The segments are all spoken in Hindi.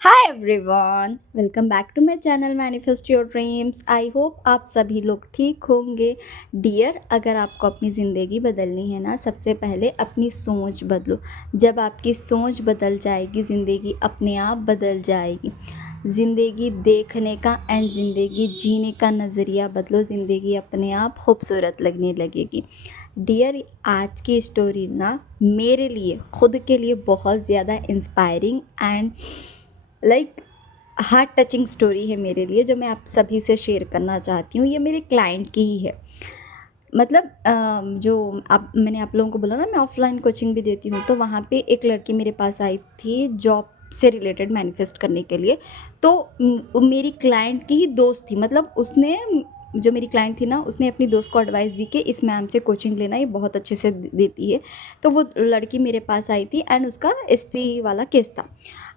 Hi everyone, welcome back to my channel manifest your dreams. I hope आप सभी लोग ठीक होंगे। डियर, अगर आपको अपनी ज़िंदगी बदलनी है ना, सबसे पहले अपनी सोच बदलो। जब आपकी सोच बदल जाएगी, ज़िंदगी अपने आप बदल जाएगी। ज़िंदगी देखने का एंड ज़िंदगी जीने का नज़रिया बदलो, ज़िंदगी अपने आप खूबसूरत लगने लगेगी। डियर, आज की स्टोरी ना मेरे लिए खुद के लिए बहुत ज़्यादा inspiring and like heart touching story है मेरे लिए, जो मैं आप सभी से शेयर करना चाहती हूँ। ये मेरे क्लाइंट की ही है। मतलब जो आप मैंने आप लोगों को बोला ना, मैं ऑफलाइन कोचिंग भी देती हूँ, तो वहाँ पे एक लड़की मेरे पास आई थी जॉब से रिलेटेड मैनिफेस्ट करने के लिए। तो वो मेरी क्लाइंट की ही दोस्त थी। मतलब उसने, जो मेरी क्लाइंट थी ना, उसने अपनी दोस्त को एडवाइस दी कि इस मैम से कोचिंग लेना, ये बहुत अच्छे से देती है। तो वो लड़की मेरे पास आई थी एंड उसका एसपी वाला केस था।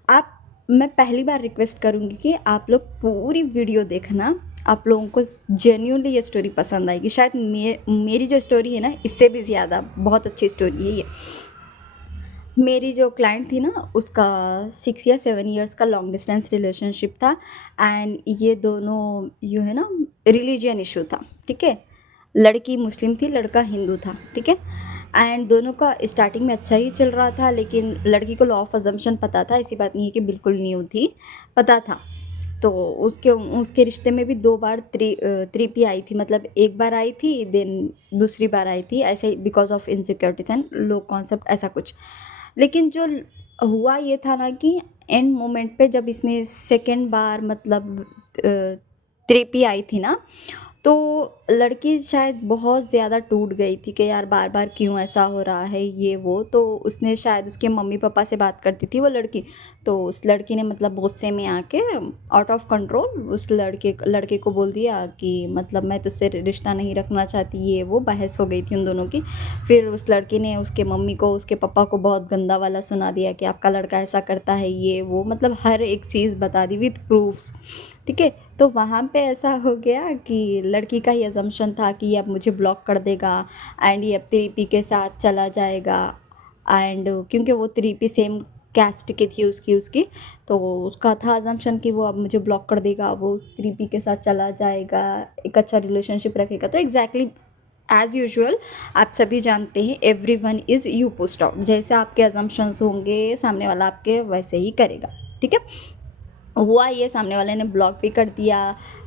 आप मैं पहली बार रिक्वेस्ट करूँगी कि आप लोग पूरी वीडियो देखना। आप लोगों को जेन्यूनली ये स्टोरी पसंद आएगी। शायद मेरी जो स्टोरी है ना, इससे भी ज़्यादा बहुत अच्छी स्टोरी है ये। मेरी जो क्लाइंट थी ना, उसका 6 या 7 इयर्स का लॉन्ग डिस्टेंस रिलेशनशिप था। एंड ये दोनों जो है ना, रिलीजियन इशू था। ठीक है, लड़की मुस्लिम थी, लड़का हिंदू था। ठीक है, एंड दोनों का स्टार्टिंग में अच्छा ही चल रहा था, लेकिन लड़की को लॉ ऑफ अजम्पशन पता था। ऐसी बात नहीं है कि बिल्कुल न्यू थी, पता था। तो उसके उसके रिश्ते में भी 2 बार त्रीपी आई थी। मतलब एक बार आई थी, देन दूसरी बार आई थी, ऐसे because of insecurities and low concept, ऐसा कुछ। लेकिन जो हुआ ये था ना कि एंड मोमेंट पे जब इसने सेकेंड बार मतलब थेरेपी आई थी ना, तो लड़की शायद बहुत ज़्यादा टूट गई थी कि यार बार बार क्यों ऐसा हो रहा है, ये वो। तो उसने शायद उसके मम्मी पापा से बात करती थी वो लड़की। तो उस लड़की ने मतलब गुस्से में आके, आउट ऑफ कंट्रोल, उस लड़के को बोल दिया कि मतलब मैं तुझसे रिश्ता नहीं रखना चाहती, ये वो। बहस हो गई थी उन दोनों की। फिर उस लड़की ने उसके मम्मी को, उसके पापा को बहुत गंदा वाला सुना दिया कि आपका लड़का ऐसा करता है, ये वो। मतलब हर एक चीज़ बता दी विथ प्रूफ्स। ठीक है, तो वहाँ पे ऐसा हो गया कि लड़की का ये अजम्पशन था कि ये अब मुझे ब्लॉक कर देगा एंड ये अब त्रिपी के साथ चला जाएगा। एंड क्योंकि वो त्रिपी सेम कैस्ट की थी, उसकी तो उसका था अजम्पशन कि वो अब मुझे ब्लॉक कर देगा, वो उस त्रिपी के साथ चला जाएगा, एक अच्छा रिलेशनशिप रखेगा। तो एग्जैक्टली एज़ यूजुअल, आप सभी जानते हैं, every one is you post out. जैसे आपके अजम्पशंस होंगे, सामने वाला आपके वैसे ही करेगा। ठीक है, हुआ ये, सामने वाले ने ब्लॉक भी कर दिया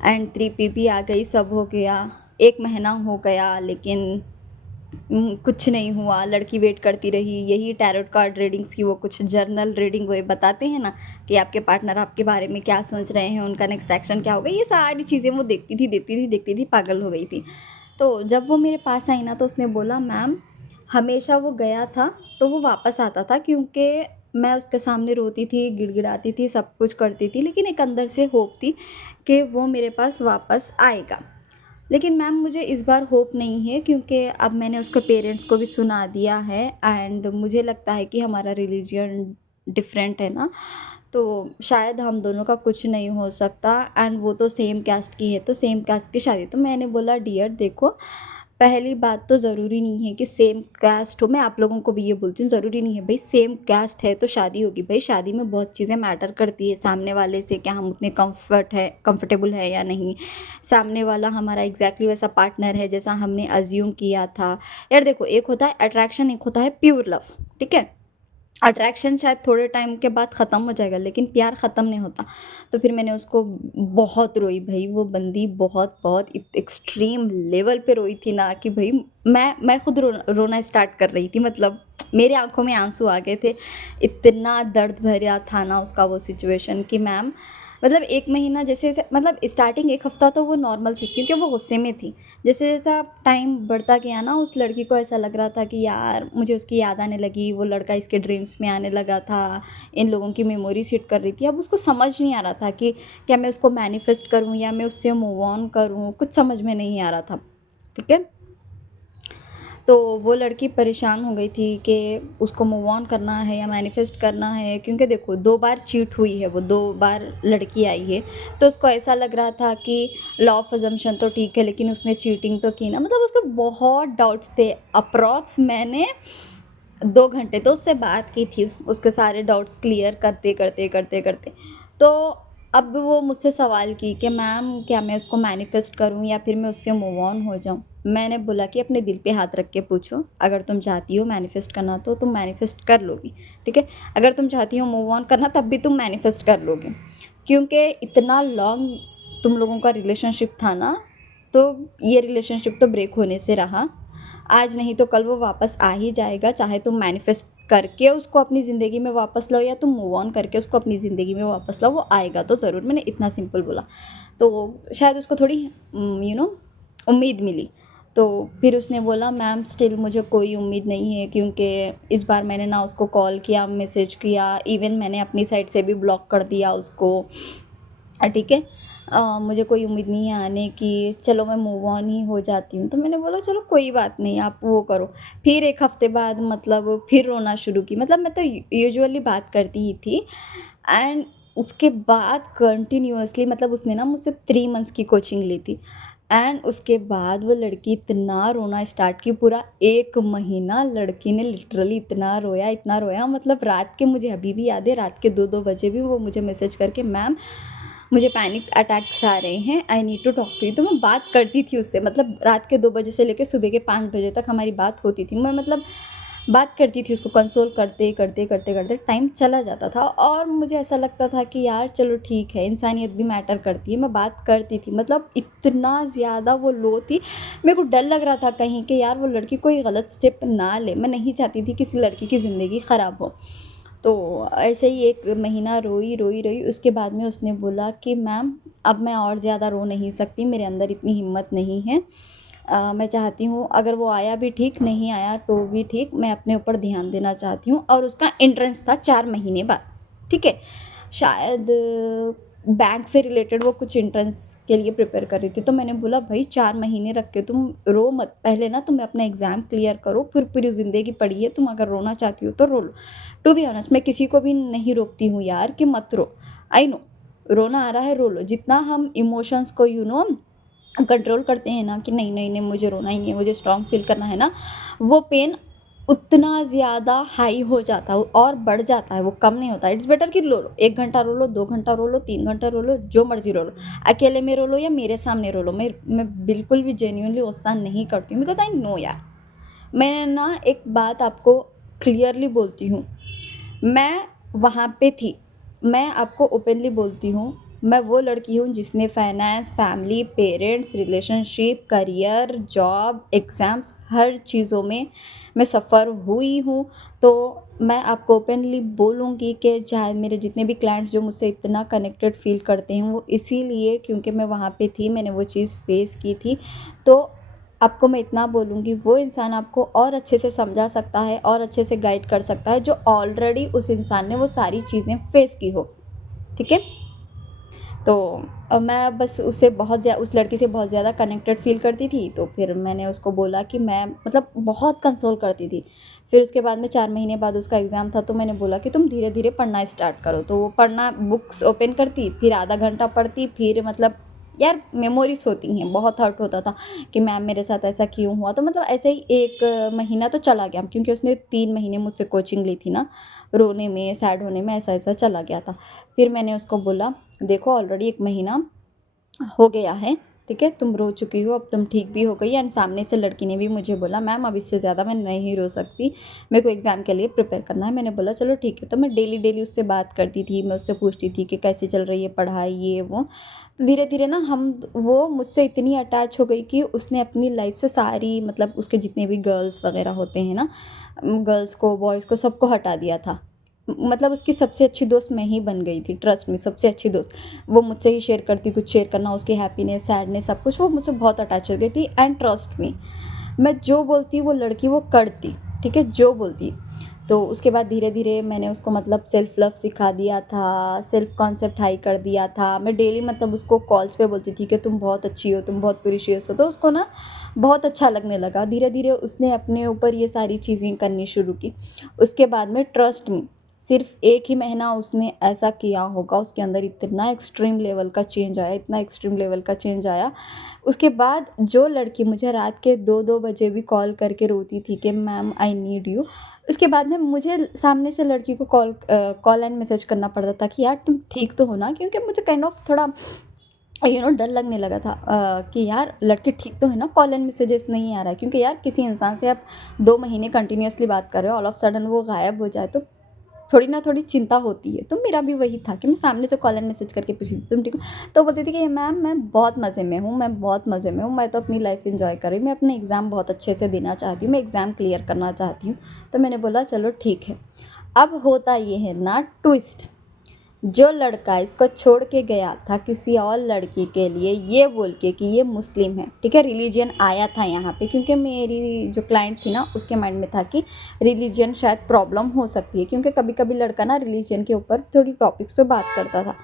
एंड थ्री भी आ गई, सब हो गया। 1 महीना हो गया, लेकिन कुछ नहीं हुआ। लड़की वेट करती रही। यही टैरोट कार्ड रीडिंग्स की वो कुछ जर्नल रीडिंग वो बताते हैं ना, कि आपके पार्टनर आपके बारे में क्या सोच रहे हैं, उनका नेक्स्ट एक्शन क्या होगा, ये सारी चीज़ें वो देखती थी, पागल हो गई थी। तो जब वो मेरे पास आई ना, तो उसने बोला, मैम हमेशा वो गया था तो वो वापस आता था, क्योंकि मैं उसके सामने रोती थी, गिड़गिड़ाती थी, सब कुछ करती थी, लेकिन एक अंदर से होप थी कि वो मेरे पास वापस आएगा। लेकिन मैम मुझे इस बार होप नहीं है, क्योंकि अब मैंने उसके पेरेंट्स को भी सुना दिया है एंड मुझे लगता है कि हमारा रिलीजन डिफरेंट है ना, तो शायद हम दोनों का कुछ नहीं हो सकता। एंड वो तो सेम कास्ट की है, तो सेम कास्ट की शादी। तो मैंने बोला, डियर देखो, पहली बात तो ज़रूरी नहीं है कि सेम कास्ट हो। मैं आप लोगों को भी ये बोलती हूँ, ज़रूरी नहीं है भाई सेम कास्ट है तो शादी होगी। भाई शादी में बहुत चीज़ें मैटर करती है, सामने वाले से क्या हम उतने कंफर्टेबल है या नहीं, सामने वाला हमारा एग्जैक्टली वैसा पार्टनर है जैसा हमने अज्यूम किया था। यार देखो, एक होता है अट्रैक्शन, एक होता है प्योर लव। ठीक है, अट्रैक्शन शायद थोड़े टाइम के बाद ख़त्म हो जाएगा, लेकिन प्यार ख़त्म नहीं होता। तो फिर मैंने उसको, बहुत रोई भाई वो बंदी, बहुत बहुत एक्सट्रीम लेवल पे रोई थी ना, कि भाई मैं खुद रोना स्टार्ट कर रही थी। मतलब मेरे आंखों में आंसू आ गए थे। इतना दर्द भरा था ना उसका वो सिचुएशन, कि मैम मतलब 1 महीना जैसे जैसे, मतलब स्टार्टिंग 1 हफ्ता तो वो नॉर्मल थी, क्योंकि वो गुस्से में थी। जैसे जैसा टाइम बढ़ता गया ना, उस लड़की को ऐसा लग रहा था कि यार मुझे उसकी याद आने लगी, वो लड़का इसके ड्रीम्स में आने लगा था, इन लोगों की मेमोरीज हिट कर रही थी। अब उसको समझ नहीं आ रहा था कि क्या मैं उसको मैनिफेस्ट करूँ या मैं उससे मूव ऑन करूँ, कुछ समझ में नहीं आ रहा था। ठीक है, तो वो लड़की परेशान हो गई थी कि उसको मूव ऑन करना है या मैनिफेस्ट करना है, क्योंकि देखो 2 बार चीट हुई है, वो 2 बार लड़की आई है। तो उसको ऐसा लग रहा था कि लॉ ऑफ अजम्पशन तो ठीक है, लेकिन उसने चीटिंग तो की ना। मतलब उसको बहुत डाउट्स थे। अप्रॉक्स मैंने 2 घंटे तो उससे बात की थी, उसके सारे डाउट्स क्लियर करते करते करते करते। तो अब वो मुझसे सवाल की कि मैम क्या मैं उसको मैनिफेस्ट करूँ या फिर मैं उससे मूव ऑन हो जाऊँ? मैंने बोला कि अपने दिल पे हाथ रख के पूछो, अगर तुम चाहती हो मैनिफेस्ट करना तो तुम मैनिफेस्ट कर लोगी, ठीक है? अगर तुम चाहती हो मूव ऑन करना तब भी तुम मैनिफेस्ट कर लोगे। क्योंकि इतना लॉन्ग तुम लोगों का रिलेशनशिप था ना, तो ये रिलेशनशिप तो ब्रेक होने से रहा। आज नहीं तो कल वो वापस आ ही जाएगा, चाहे तुम मैनिफेस्ट करके उसको अपनी ज़िंदगी में वापस लाओ या तुम मूव ऑन करके उसको अपनी ज़िंदगी में वापस लाओ, वो आएगा तो ज़रूर। मैंने इतना सिंपल बोला। तो शायद उसको थोड़ी उम्मीद मिली। तो फिर उसने बोला मैम स्टिल मुझे कोई उम्मीद नहीं है, क्योंकि इस बार मैंने ना उसको कॉल किया, मैसेज किया, इवन मैंने अपनी साइड से भी ब्लॉक कर दिया उसको। ठीक है। मुझे कोई उम्मीद नहीं है आने की, चलो मैं मूव ऑन ही हो जाती हूँ। तो मैंने बोला चलो कोई बात नहीं, आप वो करो। फिर 1 हफ़्ते बाद मतलब फिर रोना शुरू की, मतलब मैं तो यूजुअली बात करती ही थी। एंड उसके बाद कंटिन्यूअसली मतलब उसने ना मुझसे 3 मंथ्स की कोचिंग ली थी। एंड उसके बाद वो लड़की इतना रोना स्टार्ट की, पूरा 1 महीना लड़की ने लिटरली इतना रोया, मतलब रात के, मुझे अभी भी याद है, रात के 2-2 बजे भी वो मुझे मैसेज करके मैम मुझे पैनिक अटैक्स आ रहे हैं, I need to talk to you. तो मैं बात करती थी उससे, मतलब रात के 2 बजे से लेकर सुबह के 5 बजे तक हमारी बात होती थी। मैं मतलब बात करती थी उसको, कंसोल करते टाइम चला जाता था और मुझे ऐसा लगता था कि यार चलो ठीक है, इंसानियत भी मैटर करती है। मैं बात करती थी, मतलब इतना ज़्यादा वो लो थी, मेरे को डर लग रहा था कहीं कि यार वो लड़की कोई गलत स्टेप ना ले। मैं नहीं चाहती थी किसी लड़की की ज़िंदगी ख़राब हो। तो ऐसे ही 1 महीना रोई, उसके बाद में उसने बोला कि मैम अब मैं और ज़्यादा रो नहीं सकती, मेरे अंदर इतनी हिम्मत नहीं है। मैं चाहती हूँ अगर वो आया भी ठीक, नहीं आया तो भी ठीक, मैं अपने ऊपर ध्यान देना चाहती हूँ। और उसका एंट्रेंस था 4 महीने बाद, ठीक है? शायद बैंक से रिलेटेड वो कुछ एंट्रेंस के लिए प्रिपेयर कर रही थी। तो मैंने बोला भई 4 महीने रख के तुम रो मत, पहले ना तुम अपना एग्ज़ाम क्लियर करो, फिर पूरी ज़िंदगी पड़ी है, तुम अगर रोना चाहती हो तो रो लो। टू बी ऑनेस्ट मैं किसी को भी नहीं रोकती हूँ यार कि मत रो। आई नो रोना आ रहा है रो लो। जितना हम इमोशंस को कंट्रोल करते हैं ना कि नहीं नहीं नहीं मुझे रोना ही नहीं है, मुझे स्ट्रांग फील करना है ना, वो पेन उतना ज़्यादा हाई हो जाता है और बढ़ जाता है, वो कम नहीं होता। इट्स बेटर कि लो लो, 1 घंटा रो लो, 2 घंटा रो लो, 3 घंटा रो लो, जो मर्जी रो लो, अकेले में रो लो या मेरे सामने रो लो। मैं बिल्कुल भी जेन्यूनली गुस्सा नहीं करती हूँ, बिकॉज आई नो यार। मैं ना एक बात आपको क्लियरली बोलती हूँ, मैं वहाँ पे थी, मैं आपको ओपनली बोलती हूँ, मैं वो लड़की हूँ जिसने finance, family, parents, relationship, career, job, exams हर चीज़ों में मैं सफ़र हुई हूँ। तो मैं आपको ओपनली बोलूँगी कि चाहे मेरे जितने भी क्लाइंट्स जो मुझसे इतना कनेक्टेड फ़ील करते हैं, वो इसीलिए क्योंकि मैं वहाँ पे थी, मैंने वो चीज़ फ़ेस की थी। तो आपको मैं इतना बोलूँगी, वो इंसान आपको और अच्छे से समझा सकता है और अच्छे से गाइड कर सकता है, जो ऑलरेडी उस इंसान ने वो सारी चीज़ें फ़ेस की हो, ठीक है? तो मैं बस उससे उस लड़की से बहुत ज़्यादा कनेक्टेड फ़ील करती थी, तो फिर मैंने उसको बोला कि मैं मतलब बहुत कंसोल करती थी। फिर उसके बाद में 4 महीने बाद उसका एग्ज़ाम था, तो मैंने बोला कि तुम धीरे-धीरे पढ़ना स्टार्ट करो। तो वो पढ़ना बुक्स ओपन करती, फिर आधा घंटा पढ़ती, फिर मतलब यार मेमोरीज़ होती हैं, बहुत हर्ट होता था कि मैम मेरे साथ ऐसा क्यों हुआ? तो मतलब ऐसे ही 1 महीना तो चला गया, क्योंकि उसने 3 महीने मुझसे कोचिंग ली थी ना, रोने में, सैड होने में, ऐसा-ऐसा चला गया था। फिर मैंने उसको बोला देखो ऑलरेडी 1 महीना हो गया है, ठीक है? तुम रो चुकी हो, अब तुम ठीक भी हो गई। एंड सामने से लड़की ने भी मुझे बोला मैम अब इससे ज़्यादा मैं नहीं रो सकती, मेरे को एग्ज़ाम के लिए प्रिपेयर करना है। मैंने बोला चलो ठीक है। तो मैं डेली उससे बात करती थी, मैं उससे पूछती थी कि कैसी चल रही है पढ़ाई, ये वो। तो धीरे-धीरे ना वो मुझसे इतनी अटैच हो गई कि उसने अपनी लाइफ़ से सारी मतलब उसके जितने भी गर्ल्स वग़ैरह होते हैं ना, गर्ल्स को, बॉयज़ को, सबको हटा दिया था। मतलब उसकी सबसे अच्छी दोस्त मैं ही बन गई थी, ट्रस्ट मी, सबसे अच्छी दोस्त। वो मुझसे ही शेयर करती, कुछ शेयर करना, उसकी हैप्पीनेस, सैडनेस, सब कुछ वो मुझसे बहुत अटैच हो गई थी। एंड ट्रस्ट मी, मैं जो बोलती वो लड़की वो करती, ठीक है? जो बोलती। तो उसके बाद धीरे-धीरे मैंने उसको मतलब सेल्फ लव सिखा दिया था, सेल्फ कॉन्सेप्ट हाई कर दिया था। मैं डेली मतलब उसको कॉल्स पे बोलती थी कि तुम बहुत अच्छी हो, तुम बहुत प्रीशियस हो। तो उसको ना बहुत अच्छा लगने लगा। धीरे-धीरे उसने अपने ऊपर ये सारी चीज़ें करनी शुरू की। उसके बाद में ट्रस्ट मी, सिर्फ एक ही महीना उसने ऐसा किया होगा, उसके अंदर इतना एक्सट्रीम लेवल का चेंज आया, इतना एक्सट्रीम लेवल का चेंज आया। उसके बाद जो लड़की मुझे रात के 2-2 बजे भी कॉल करके रोती थी कि मैम आई नीड यू, उसके बाद में मुझे सामने से लड़की को कॉल एंड मैसेज करना पड़ता था कि यार तुम ठीक तो हो ना? क्योंकि मुझे काइंड ऑफ थोड़ा डर लगने लगा था कि यार लड़की ठीक तो है ना, कॉल एंड मैसेजेस नहीं आ रहा है। क्योंकि यार किसी इंसान से आप 2 महीने कंटिन्यूअसली बात कर रहे हो, ऑल ऑफ सडन वो गायब हो जाए तो थोड़ी ना थोड़ी चिंता होती है। तो मेरा भी वही था कि मैं सामने से कॉल एंड मैसेज करके पूछती थी तुम ठीक हो? तो बोलती थी कि मैम मैं बहुत मज़े में हूँ, मैं बहुत मज़े में हूँ, मैं तो अपनी लाइफ एंजॉय कर रही हूँ, मैं अपने एग्ज़ाम बहुत अच्छे से देना चाहती हूँ, मैं एग्ज़ाम क्लियर करना चाहती हूँ। तो मैंने बोला चलो ठीक है। अब होता ये है ना ट्विस्ट, जो लड़का इसको छोड़ के गया था किसी और लड़की के लिए ये बोल के कि ये मुस्लिम है, ठीक है, रिलीजन आया था यहाँ पे, क्योंकि मेरी जो क्लाइंट थी ना उसके माइंड में था कि रिलीजन शायद प्रॉब्लम हो सकती है, क्योंकि कभी कभी लड़का ना रिलीजन के ऊपर थोड़ी टॉपिक्स पे बात करता था।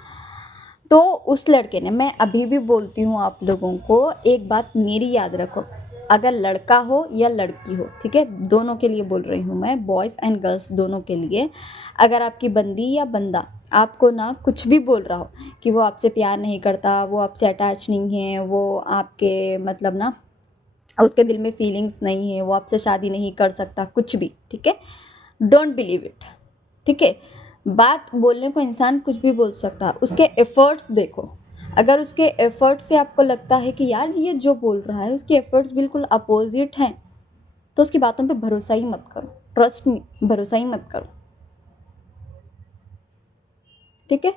तो उस लड़के ने, मैं अभी भी बोलती हूँ आप लोगों को, एक बात मेरी याद रखो, अगर लड़का हो या लड़की हो, ठीक है, दोनों के लिए बोल रही हूँ मैं, बॉयज़ एंड गर्ल्स दोनों के लिए, अगर आपकी बंदी या बंदा आपको ना कुछ भी बोल रहा हो कि वो आपसे प्यार नहीं करता, वो आपसे अटैच नहीं है, वो आपके मतलब ना उसके दिल में फीलिंग्स नहीं है, वो आपसे शादी नहीं कर सकता, कुछ भी, ठीक है, डोंट बिलीव इट, ठीक है। बात बोलने को इंसान कुछ भी बोल सकता है, उसके एफर्ट्स देखो। अगर उसके एफर्ट्स से आपको लगता है कि यार ये जो बोल रहा है उसके एफर्ट्स बिल्कुल अपोजिट हैं, तो उसकी बातों पे भरोसा ही मत करो, ट्रस्ट मी, भरोसा ही मत करो, ठीक है,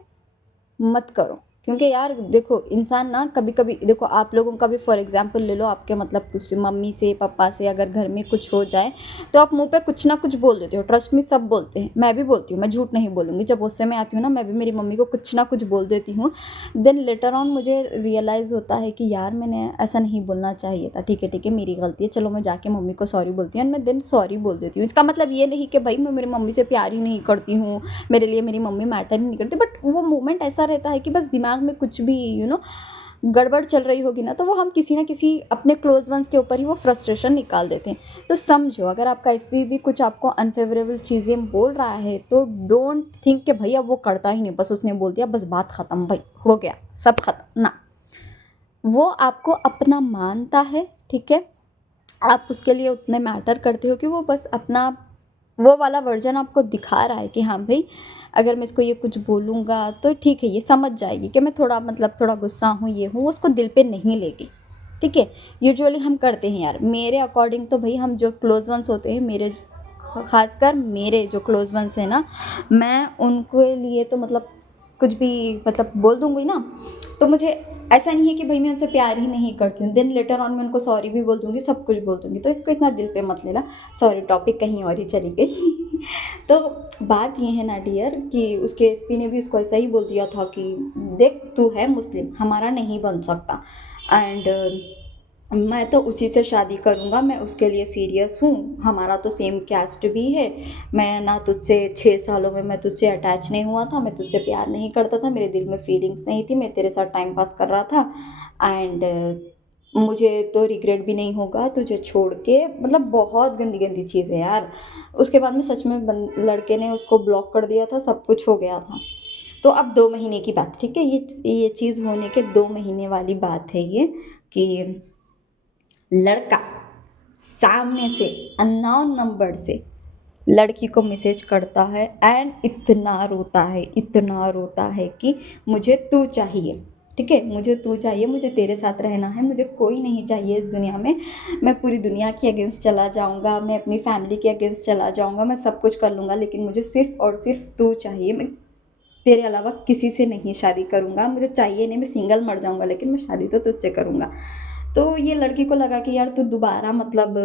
मत करो। क्योंकि यार देखो इंसान ना कभी कभी, देखो आप लोगों का भी फॉर एग्जांपल ले लो, आपके मतलब कुछ मम्मी से पापा से अगर घर में कुछ हो जाए तो आप मुंह पे कुछ ना कुछ बोल देते हो, ट्रस्ट मी सब बोलते हैं, मैं भी बोलती हूँ, मैं झूठ नहीं बोलूँगी, जब गुस्से में आती हूँ ना मैं भी मेरी मम्मी को कुछ ना कुछ बोल देती हूँ। देन लेटर ऑन मुझे रियलाइज़ होता है कि यार मैंने ऐसा नहीं बोलना चाहिए था, ठीक है मेरी गलती है, चलो मैं जाके मम्मी को सॉरी बोलती हूँ, मैं देन सॉरी बोल देती हूँ। इसका मतलब ये नहीं कि भाई मैं मेरी मम्मी से प्यार ही नहीं करती हूँ, मेरे लिए मेरी मम्मी मैटर ही नहीं करती, बट वो मोमेंट ऐसा रहता है कि बस दिमाग में कुछ भी गड़बड़ चल रही होगी ना, तो वो हम किसी ना किसी अपने क्लोज वंस के ऊपर ही वो फ्रस्ट्रेशन निकाल देते हैं। तो समझो अगर आपका एस भी कुछ आपको अनफेवरेबल चीज़ें बोल रहा है तो डोंट थिंक कि भैया वो करता ही नहीं, बस उसने बोल दिया बस बात ख़त्म, भाई हो गया सब ख़त्म ना। वो आपको अपना मानता है, ठीक है, आप उसके लिए उतने मैटर करते हो कि वो बस अपना वो वाला वर्जन आपको दिखा रहा है कि हाँ भाई अगर मैं इसको ये कुछ बोलूँगा तो ठीक है, ये समझ जाएगी कि मैं थोड़ा मतलब थोड़ा गुस्सा हूँ, ये हूँ, उसको दिल पे नहीं लेगी, ठीक है। यूजुअली हम करते हैं यार, मेरे अकॉर्डिंग तो भाई हम जो क्लोज वंस होते हैं, मेरे खासकर मेरे जो क्लोज वंस हैं ना, मैं उनके लिए तो मतलब कुछ भी मतलब बोल दूँगी ना, तो मुझे ऐसा नहीं है कि भाई मैं उनसे प्यार ही नहीं करती हूँ, देन लेटर ऑन मैं उनको सॉरी भी बोल दूँगी, सब कुछ बोल दूँगी, तो इसको इतना दिल पे मत लेना। सॉरी टॉपिक कहीं और ही चली गई। तो बात ये है ना डियर कि उसके एसपी ने भी उसको ऐसा ही बोल दिया था कि देख तू है मुस्लिम, हमारा नहीं बन सकता, एंड मैं तो उसी से शादी करूँगा, मैं उसके लिए सीरियस हूँ, हमारा तो सेम कैस्ट भी है, मैं ना तुझसे 6 सालों में मैं तुझसे अटैच नहीं हुआ था, मैं तुझसे प्यार नहीं करता था, मेरे दिल में फीलिंग्स नहीं थी, मैं तेरे साथ टाइम पास कर रहा था, एंड मुझे तो रिग्रेट भी नहीं होगा तुझे छोड़ के, मतलब बहुत गंदी गंदी चीज़ है यार। उसके बाद में सच में लड़के ने उसको ब्लॉक कर दिया था, सब कुछ हो गया था। तो अब 2 महीने की बात, ठीक है, ये चीज़ होने के 2 महीने वाली बात है ये, कि लड़का सामने से अननोन नंबर से लड़की को मैसेज करता है एंड इतना रोता है, इतना रोता है कि मुझे तू चाहिए, ठीक है, मुझे तू चाहिए, मुझे तेरे साथ रहना है, मुझे कोई नहीं चाहिए इस दुनिया में, मैं पूरी दुनिया के अगेंस्ट चला जाऊंगा, मैं अपनी फैमिली के अगेंस्ट चला जाऊंगा, मैं सब कुछ कर लूँगा, लेकिन मुझे सिर्फ और सिर्फ तू चाहिए, मैं तेरे अलावा किसी से नहीं शादी करूँगा, मुझे चाहिए नहीं, मैं सिंगल मर जाऊँगा लेकिन मैं शादी तो तुझसे करूँगा। तो ये लड़की को लगा कि यार तू दोबारा मतलब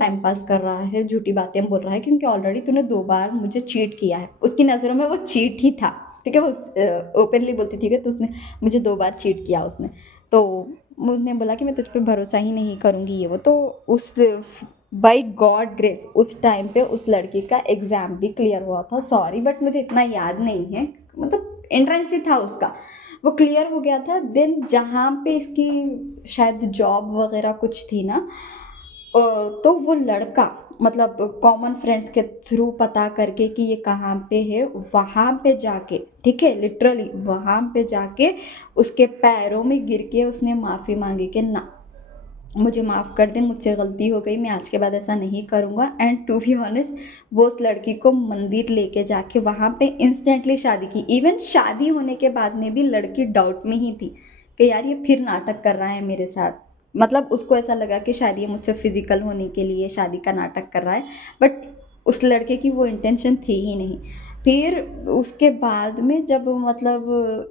टाइम पास कर रहा है, झूठी बातें बोल रहा है, क्योंकि ऑलरेडी तूने 2 बार मुझे चीट किया है, उसकी नज़रों में वो चीट ही था, ठीक है, वो ओपनली बोलती थी कि तो उसने मुझे 2 बार चीट किया उसने। तो उसने बोला कि मैं तुझ पे भरोसा ही नहीं करूँगी ये वो, तो उस बाई गॉड ग्रेस उस टाइम पे उस लड़की का एग्ज़ाम भी क्लियर हुआ था, सॉरी बट मुझे इतना याद नहीं है, मतलब एंट्रेंस ही था उसका, वो क्लियर हो गया था। देन जहाँ पे इसकी शायद जॉब वगैरह कुछ थी ना, तो वो लड़का मतलब कॉमन फ्रेंड्स के थ्रू पता करके कि ये कहाँ पे है, वहाँ पे जाके, ठीक है, लिटरली वहाँ पे जाके उसके पैरों में गिर के उसने माफ़ी मांगी कि ना, मुझे माफ़ कर दे, मुझसे गलती हो गई, मैं आज के बाद ऐसा नहीं करूँगा। एंड टू बी ऑनेस्ट, वो उस लड़की को मंदिर लेके जाके वहाँ पे इंस्टेंटली शादी की। इवन शादी होने के बाद में भी लड़की डाउट में ही थी कि यार ये फिर नाटक कर रहा है मेरे साथ। मतलब उसको ऐसा लगा कि शायद ये मुझसे फिजिकल होने के लिए शादी का नाटक कर रहा है, बट उस लड़के की वो इंटेंशन थी ही नहीं। फिर उसके बाद में जब मतलब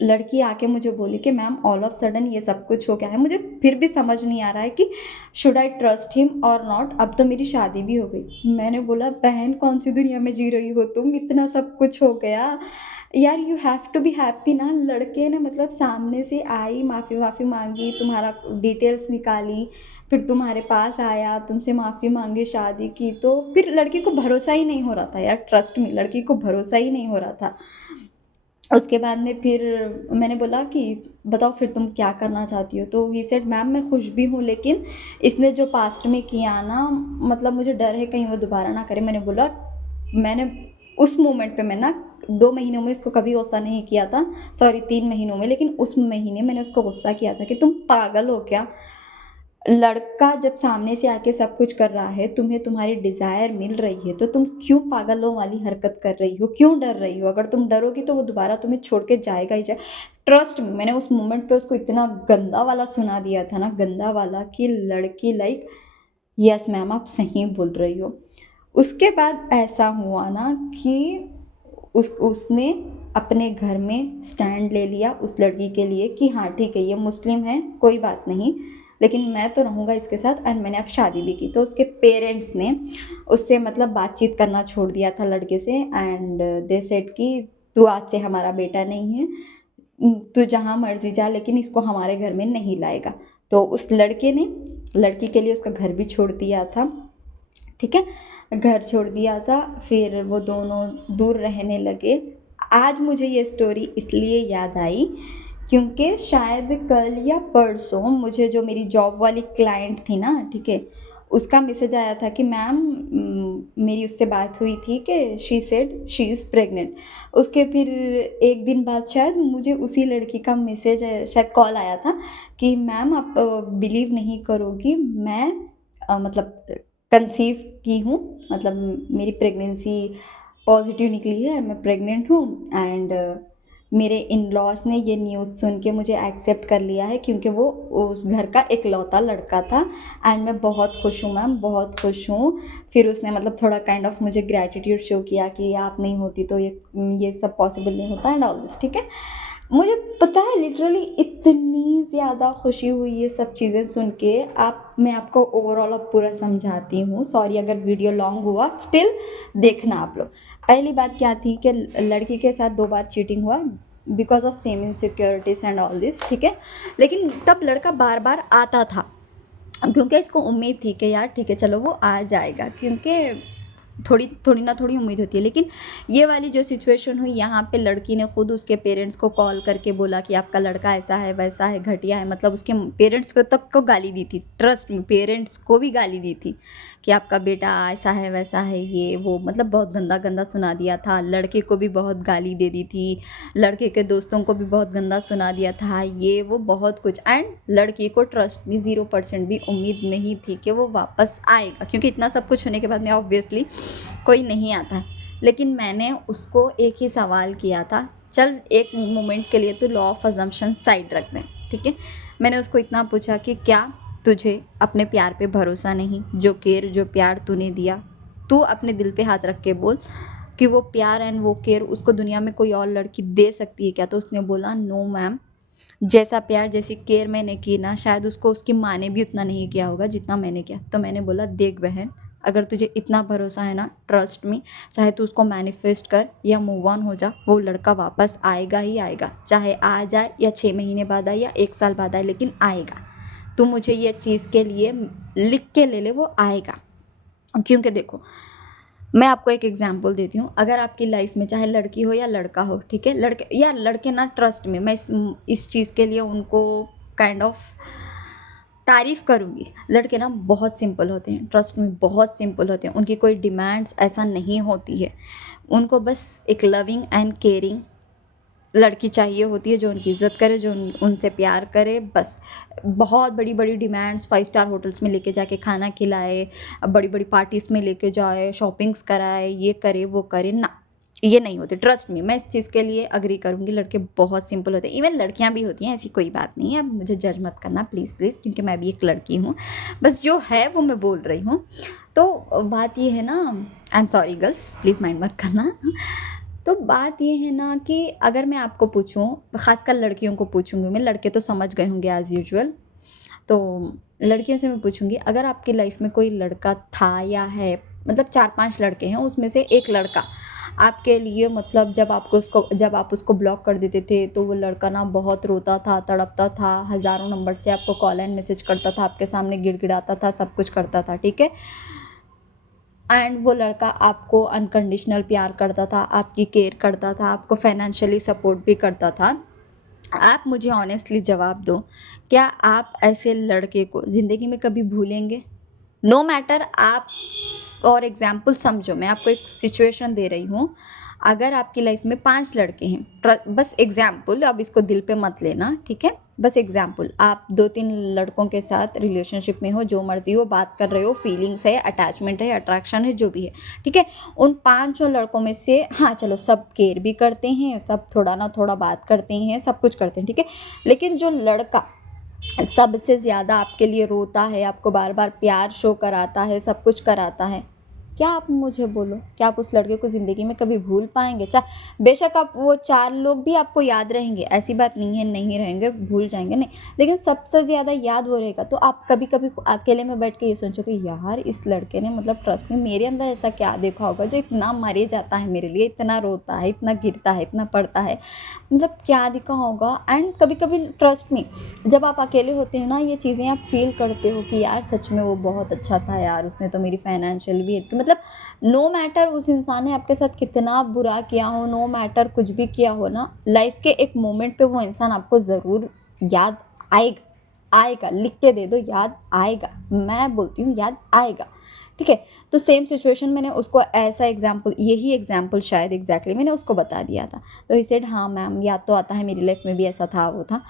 लड़की आके मुझे बोली कि मैम ऑल ऑफ सडन ये सब कुछ हो गया है, मुझे फिर भी समझ नहीं आ रहा है कि शुड आई ट्रस्ट हिम और नॉट। अब तो मेरी शादी भी हो गई। मैंने बोला बहन कौन सी दुनिया में जी रही हो तुम, इतना सब कुछ हो गया यार, you have to be happy ना। लड़के ने मतलब सामने से आई, माफ़ी वाफ़ी मांगी, तुम्हारा डिटेल्स निकाली, फिर तुम्हारे पास आया, तुमसे माफ़ी मांगी, शादी की। तो फिर लड़की को भरोसा ही नहीं हो रहा था यार, ट्रस्ट में लड़की को भरोसा ही नहीं हो रहा था। उसके बाद में फिर मैंने बोला कि बताओ फिर तुम क्या करना चाहती हो। तो ही सेड मैम मैं खुश भी हूँ, लेकिन इसने जो पास्ट में किया ना, मतलब मुझे डर है कहीं वो दोबारा ना करे। मैंने बोला, मैंने उस मोमेंट पे मैं ना 2 महीनों में इसको कभी गुस्सा नहीं किया था, सॉरी 3 महीनों में, लेकिन उस महीने मैंने उसको गुस्सा किया था कि तुम पागल हो क्या। लड़का जब सामने से आके सब कुछ कर रहा है, तुम्हें तुम्हारी डिज़ायर मिल रही है, तो तुम क्यों पागलों वाली हरकत कर रही हो, क्यों डर रही हो। अगर तुम डरोगी तो वो दोबारा तुम्हें छोड़ के जाएगा ही जाए। ट्रस्ट मी, मैंने उस मोमेंट पे उसको इतना गंदा वाला सुना दिया था ना, गंदा वाला, कि लड़की लाइक यस मैम आप सही बोल रही हो। उसके बाद ऐसा हुआ ना कि उसने अपने घर में स्टैंड ले लिया उस लड़की के लिए कि हाँ ठीक है ये मुस्लिम है, कोई बात नहीं, लेकिन मैं तो रहूँगा इसके साथ। एंड मैंने अब शादी भी की। तो उसके पेरेंट्स ने उससे मतलब बातचीत करना छोड़ दिया था लड़के से। एंड दे सेड कि तू आज से हमारा बेटा नहीं है, तू जहाँ मर्जी जा, लेकिन इसको हमारे घर में नहीं लाएगा। तो उस लड़के ने लड़की के लिए उसका घर भी छोड़ दिया था, ठीक है, घर छोड़ दिया था। फिर वो दोनों दूर रहने लगे। आज मुझे ये स्टोरी इसलिए याद आई क्योंकि शायद कल या परसों मुझे जो मेरी जॉब वाली क्लाइंट थी ना, ठीक है, उसका मैसेज आया था कि मैम मेरी उससे बात हुई थी कि she said she is pregnant. उसके फिर एक दिन बाद शायद मुझे उसी लड़की का मैसेज शायद कॉल आया था कि मैम आप बिलीव नहीं करोगी, मैं मतलब कंसीव की हूँ, मतलब मेरी प्रेगनेंसी पॉजिटिव निकली है, मैं प्रेग्नेंट हूँ। एंड मेरे इन लॉज ने ये न्यूज़ सुन के मुझे एक्सेप्ट कर लिया है क्योंकि वो उस घर का इकलौता लड़का था। एंड मैं बहुत खुश हूँ मैम, बहुत खुश हूँ। फिर उसने मतलब थोड़ा काइंड ऑफ मुझे ग्रैटिट्यूड शो किया कि आप नहीं होती तो ये सब पॉसिबल नहीं होता एंड ऑल दिस, ठीक है। मुझे पता है लिटरली इतनी ज़्यादा खुशी हुई ये सब चीज़ें सुन के। आप मैं आपको ओवरऑल अब पूरा समझाती हूँ, सॉरी अगर वीडियो लॉन्ग हुआ, स्टिल देखना आप लोग। पहली बात क्या थी कि लड़की के साथ 2 बार चीटिंग हुआ because of same insecurities and all this, ठीक है। लेकिन तब लड़का बार बार आता था क्योंकि इसको उम्मीद थी कि यार ठीक है चलो वो आ जाएगा, क्योंकि थोड़ी थोड़ी ना थोड़ी उम्मीद होती है। लेकिन ये वाली जो सिचुएशन हुई, यहाँ पे लड़की ने खुद उसके पेरेंट्स को कॉल करके बोला कि आपका लड़का ऐसा है वैसा है, घटिया है, मतलब उसके पेरेंट्स को तक को गाली दी थी, ट्रस्ट में पेरेंट्स को भी गाली दी थी कि आपका बेटा ऐसा है वैसा है, ये वो, मतलब बहुत गंदा गंदा सुना दिया था। लड़के को भी बहुत गाली दे दी थी, लड़के के दोस्तों को भी बहुत गंदा सुना दिया था, ये वो बहुत कुछ। एंड लड़की को ट्रस्ट में 0% भी उम्मीद नहीं थी कि वो वापस आएगा, क्योंकि इतना सब कुछ होने के बाद में ऑब्वियसली कोई नहीं आता है। लेकिन मैंने उसको एक ही सवाल किया था, चल एक मोमेंट के लिए तो लॉ ऑफ अजम्पशन साइड रख दें, ठीक है। मैंने उसको इतना पूछा कि क्या तुझे अपने प्यार पे भरोसा नहीं, जो केयर जो प्यार तूने दिया, तू अपने दिल पे हाथ रख के बोल कि वो प्यार एंड वो केयर उसको दुनिया में कोई और लड़की दे सकती है क्या। तो उसने बोला नो मैम, जैसा प्यार जैसी केयर मैंने की ना, शायद उसको उसकी माँ ने भी उतना नहीं किया होगा जितना मैंने किया। तो मैंने बोला देख बहन, अगर तुझे इतना भरोसा है ना, ट्रस्ट मी, चाहे तू उसको मैनिफेस्ट कर या मूव ऑन हो जा, वो लड़का वापस आएगा ही आएगा, चाहे आ जाए या 6 महीने बाद आए या 1 साल बाद आए, लेकिन आएगा। तू मुझे ये चीज़ के लिए लिख के ले ले, वो आएगा। क्योंकि देखो मैं आपको एक एग्जांपल देती हूँ, अगर आपकी लाइफ में चाहे लड़की हो या लड़का हो, ठीक है, लड़के या लड़के ना, ट्रस्ट में मैं इस चीज़ के लिए उनको काइंड ऑफ तारीफ़ करूँगी। लड़के ना बहुत सिंपल होते हैं, ट्रस्ट मी, बहुत सिंपल होते हैं। उनकी कोई डिमांड्स ऐसा नहीं होती है। उनको बस एक लविंग एंड केयरिंग लड़की चाहिए होती है, जो उनकी इज़्ज़त करे, जो उनसे प्यार करे, बस। बहुत बड़ी-बड़ी डिमांड्स, 5 स्टार होटल्स में लेके जाके खाना खिलाए, बड़ी-बड़ी पार्टीज़ में लेके जाए, शॉपिंग्स कराए, ये करे, वो करे, ना, ये नहीं होते। ट्रस्ट मी, मैं इस चीज़ के लिए एग्री करूँगी, लड़के बहुत सिंपल होते हैं। इवन लड़कियाँ भी होती हैं, ऐसी कोई बात नहीं है। अब मुझे जज मत करना प्लीज़, प्लीज़, क्योंकि मैं भी एक लड़की हूँ। बस जो है वो मैं बोल रही हूँ। तो बात ये है ना, I am sorry girls, please mind मत करना। तो बात ये है ना कि अगर मैं आपको पूछूं, खासकर लड़कियों को पूछूंगी मैं, लड़के तो समझ गए होंगे एज़ यूजुअल, तो लड़कियों से मैं पूछूंगी, अगर आपकी लाइफ में कोई लड़का था या है, मतलब 4-5 लड़के हैं, उसमें से एक लड़का आपके लिए, मतलब जब आप उसको ब्लॉक कर देते थे तो वो लड़का ना बहुत रोता था, तड़पता था, हज़ारों नंबर से आपको कॉल एंड मैसेज करता था, आपके सामने गिड़गिड़ाता था, सब कुछ करता था, ठीक है। एंड वो लड़का आपको अनकंडीशनल प्यार करता था, आपकी केयर करता था, आपको फाइनेंशियली सपोर्ट भी करता था। आप मुझे ऑनेस्टली जवाब दो, क्या आप ऐसे लड़के को ज़िंदगी में कभी भूलेंगे? नो मैटर आप, फॉर एग्जाम्पल समझो, मैं आपको एक सिचुएशन दे रही हूँ। अगर आपकी लाइफ में 5 लड़के हैं, बस एग्जाम्पल, अब इसको दिल पे मत लेना, ठीक है, बस एग्जाम्पल, आप 2-3 लड़कों के साथ रिलेशनशिप में हो, जो मर्जी हो, बात कर रहे हो, फीलिंग्स है, अटैचमेंट है, अट्रैक्शन है, जो भी है, ठीक है। उन 5 लड़कों में से, हाँ चलो, सब केयर भी करते हैं, सब थोड़ा ना थोड़ा बात करते हैं, सब कुछ करते हैं, ठीक है। लेकिन जो लड़का सबसे ज़्यादा आपके लिए रोता है, आपको बार बार प्यार शो कराता है, सब कुछ कराता है, क्या आप मुझे बोलो, क्या आप उस लड़के को ज़िंदगी में कभी भूल पाएंगे? बेशक आप वो 4 लोग भी आपको याद रहेंगे, ऐसी बात नहीं है नहीं रहेंगे, भूल जाएंगे नहीं, लेकिन सबसे ज़्यादा याद वो रहेगा। तो आप कभी कभी अकेले में बैठ के ये सोचोगे, यार इस लड़के ने, मतलब ट्रस्ट में, मेरे अंदर ऐसा क्या देखा होगा जो इतना मरे जाता है मेरे लिए, इतना रोता है, इतना गिरता है, इतना पड़ता है, मतलब क्या दिखा होगा। एंड कभी कभी ट्रस्ट में, जब आप अकेले होते हो ना, ये चीज़ें आप फील करते हो कि यार सच में वो बहुत अच्छा था यार, उसने तो मेरी फाइनेंशियल भी हेल्प की, मतलब नो मैटर उस इंसान ने आपके साथ कितना बुरा किया हो, नो मैटर कुछ भी किया हो ना, लाइफ के एक मोमेंट पे वो इंसान आपको ज़रूर याद आएगा। आएगा, लिख के दे दो, याद आएगा, मैं बोलती हूँ याद आएगा, ठीक है। तो सेम सिचुएशन मैंने उसको ऐसा एग्जाम्पल, यही एग्जाम्पल शायद एग्जैक्टली मैंने उसको बता दिया था। तो ही सेड हाँ मैम, याद तो आता है, मेरी लाइफ में भी ऐसा था, वो था।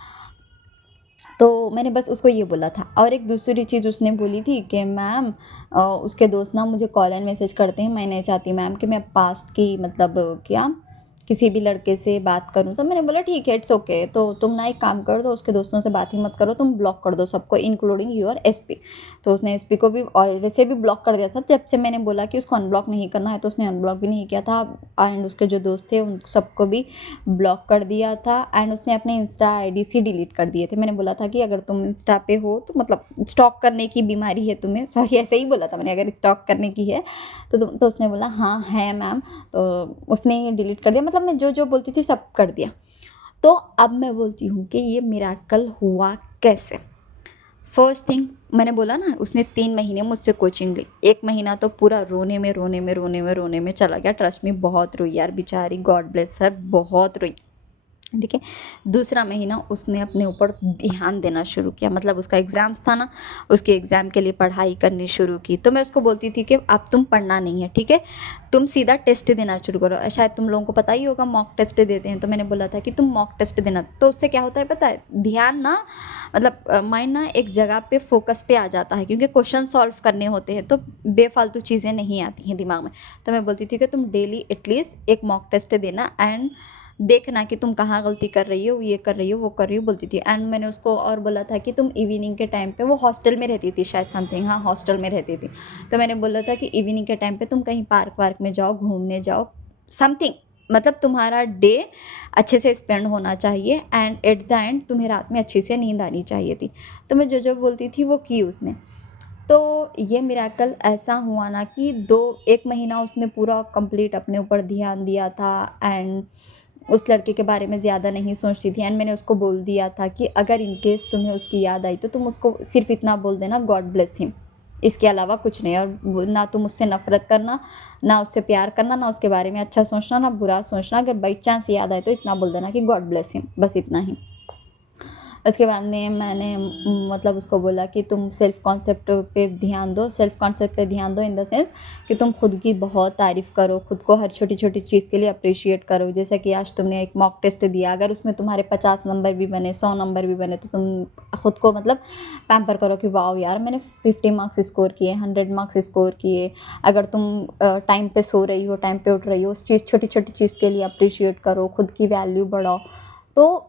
तो मैंने बस उसको ये बोला था। और एक दूसरी चीज़ उसने बोली थी कि मैम, उसके दोस्त ना मुझे कॉल एंड मैसेज करते हैं, मैं नहीं चाहती मैम कि मैं पास्ट की, मतलब क्या, किसी भी लड़के से बात करूं। तो मैंने बोला ठीक है, इट्स ओके, तो तुम ना एक काम कर दो, उसके दोस्तों से बात ही मत करो, तुम ब्लॉक कर दो सबको, इंक्लूडिंग यूर एसपी। तो उसने एसपी को भी और वैसे भी ब्लॉक कर दिया था। जब से मैंने बोला कि उसको अनब्लॉक नहीं करना है, तो उसने अनब्लॉक भी नहीं किया था। एंड उसके जो दोस्त थे उन सबको भी ब्लॉक कर दिया था। एंड उसने अपने इंस्टा आईडी से डिलीट कर दिए थे। मैंने बोला था कि अगर तुम इंस्टा पे हो तो, मतलब स्टॉक करने की बीमारी है तुम्हें, सॉरी ऐसे ही बोला था मैंने, अगर स्टॉक करने की है तो उसने बोला हाँ है मैम। तो उसने डिलीट कर दिया, मतलब मैं जो जो बोलती थी सब कर दिया। तो अब मैं बोलती हूँ कि ये मिरेकल हुआ कैसे। फर्स्ट थिंग, मैंने बोला ना, उसने 3 महीने मुझसे कोचिंग ली। 1 महीना तो पूरा रोने में चला गया। ट्रस्ट में बहुत रोई यार बेचारी, गॉड ब्लेस हर, बहुत रोई, ठीक है। दूसरा महीना उसने अपने ऊपर ध्यान देना शुरू किया, मतलब उसका एग्ज़ाम्स था ना, उसके एग्ज़ाम के लिए पढ़ाई करनी शुरू की। तो मैं उसको बोलती थी कि अब तुम पढ़ना नहीं है, ठीक है, तुम सीधा टेस्ट देना शुरू करो। शायद तुम लोगों को पता ही होगा, मॉक टेस्ट देते हैं। तो मैंने बोला था कि तुम मॉक टेस्ट देना। तो उससे क्या होता है पता है, ध्यान ना, मतलब माइंड ना एक जगह पे फोकस पे आ जाता है, क्योंकि क्वेश्चन सॉल्व करने होते हैं, तो बेफालतू चीज़ें नहीं आती हैं दिमाग में। तो मैं बोलती थी कि तुम डेली एटलीस्ट एक मॉक टेस्ट देना, एंड देखना कि तुम कहाँ गलती कर रही हो, ये कर रही हो, वो कर रही हो, बोलती थी। एंड मैंने उसको और बोला था कि तुम इवनिंग के टाइम पे, वो हॉस्टल में रहती थी शायद, समथिंग, हाँ हॉस्टल में रहती थी। तो मैंने बोला था कि इवनिंग के टाइम पे तुम कहीं पार्क वार्क में जाओ, घूमने जाओ, समथिंग, मतलब तुम्हारा डे अच्छे से स्पेंड होना चाहिए, एंड एट द एंड तुम्हें रात में अच्छी से नींद आनी चाहिए थी। तो मैं जो जो बोलती थी वो की उसने। तो ये मिरेकल ऐसा हुआ ना कि 1 महीना उसने पूरा कंप्लीट अपने ऊपर ध्यान दिया था, एंड उस लड़के के बारे में ज़्यादा नहीं सोचती थी। एंड मैंने उसको बोल दिया था कि अगर इन केस तुम्हें उसकी याद आई तो तुम उसको सिर्फ इतना बोल देना, गॉड ब्लेस हिम, इसके अलावा कुछ नहीं। और ना तुम उससे नफ़रत करना, ना उससे प्यार करना, ना उसके बारे में अच्छा सोचना, ना बुरा सोचना। अगर बाई चांस याद आए तो इतना बोल देना कि गॉड ब्लेस हिम, बस इतना ही। उसके बाद में मैंने मतलब उसको बोला कि तुम सेल्फ़ कॉन्सेप्ट पे ध्यान दो, सेल्फ़ कॉन्सेप्ट पे ध्यान दो इन द सेंस कि तुम खुद की बहुत तारीफ़ करो, खुद को हर छोटी-छोटी चीज़ के लिए एप्रिशिएट करो। जैसे कि आज तुमने एक मॉक टेस्ट दिया, अगर उसमें तुम्हारे 50 नंबर भी बने, 100 नंबर भी बने, तो तुम खुद को मतलब पैम्पर करो कि वाओ यार मैंने 50 मार्क्स स्कोर किए, 100 मार्क्स स्कोर किए। अगर तुम टाइम पे सो रही हो, टाइम पे उठ रही हो, उस चीज़ छोटी-छोटी चीज़ के लिए एप्रिशिएट करो, खुद की वैल्यू बढ़ाओ। तो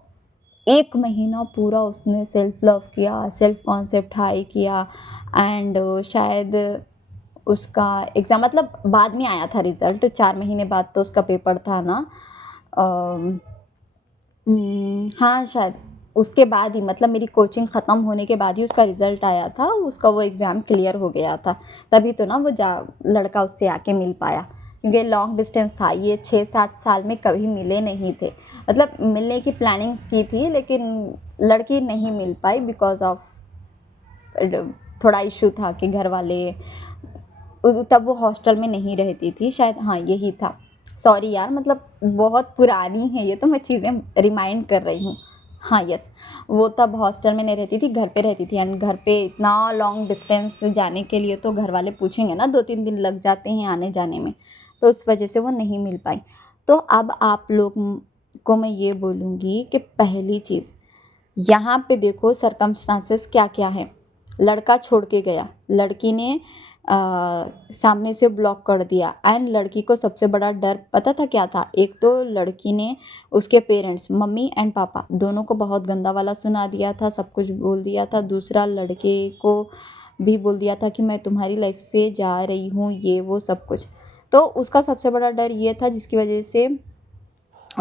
1 महीना पूरा उसने सेल्फ लव किया, सेल्फ कॉन्सेप्ट हाई किया एंड शायद उसका एग्ज़ाम मतलब बाद में आया था रिज़ल्ट, 4 महीने बाद तो उसका पेपर था ना। अम, हाँ, शायद उसके बाद ही मतलब मेरी कोचिंग ख़त्म होने के बाद ही उसका रिज़ल्ट आया था, उसका वो एग्ज़ाम क्लियर हो गया था। तभी तो ना वो जा लड़का उससे आके मिल पाया, क्योंकि लॉन्ग डिस्टेंस था, ये 6-7 साल में कभी मिले नहीं थे। मतलब मिलने की प्लानिंग्स की थी लेकिन लड़की नहीं मिल पाई बिकॉज़ ऑफ थोड़ा इश्यू था कि घर वाले तब वो हॉस्टल में नहीं रहती थी शायद, हाँ, यही था। सॉरी यार मतलब बहुत पुरानी है ये तो, मैं चीज़ें रिमाइंड कर रही हूँ। हाँ, यस, वो तब हॉस्टल में नहीं रहती थी, घर पे रहती थी एंड घर पे इतना लॉन्ग डिस्टेंस जाने के लिए तो घर वाले पूछेंगे ना, 2-3 दिन लग जाते हैं आने-जाने में, तो उस वजह से वो नहीं मिल पाई। तो अब आप लोग को मैं ये बोलूँगी कि पहली चीज़, यहाँ पे देखो सर्कमस्टांसेस क्या-क्या हैं। लड़का छोड़ के गया, लड़की ने अ, सामने से ब्लॉक कर दिया एंड लड़की को सबसे बड़ा डर पता था क्या था? एक तो लड़की ने उसके पेरेंट्स मम्मी एंड पापा दोनों को बहुत गंदा वाला सुना दिया था, सब कुछ बोल दिया था। दूसरा लड़के को भी बोल दिया था कि मैं तुम्हारी लाइफ़ से जा रही हूँ, ये वो सब कुछ। तो उसका सबसे बड़ा डर ये था जिसकी वजह से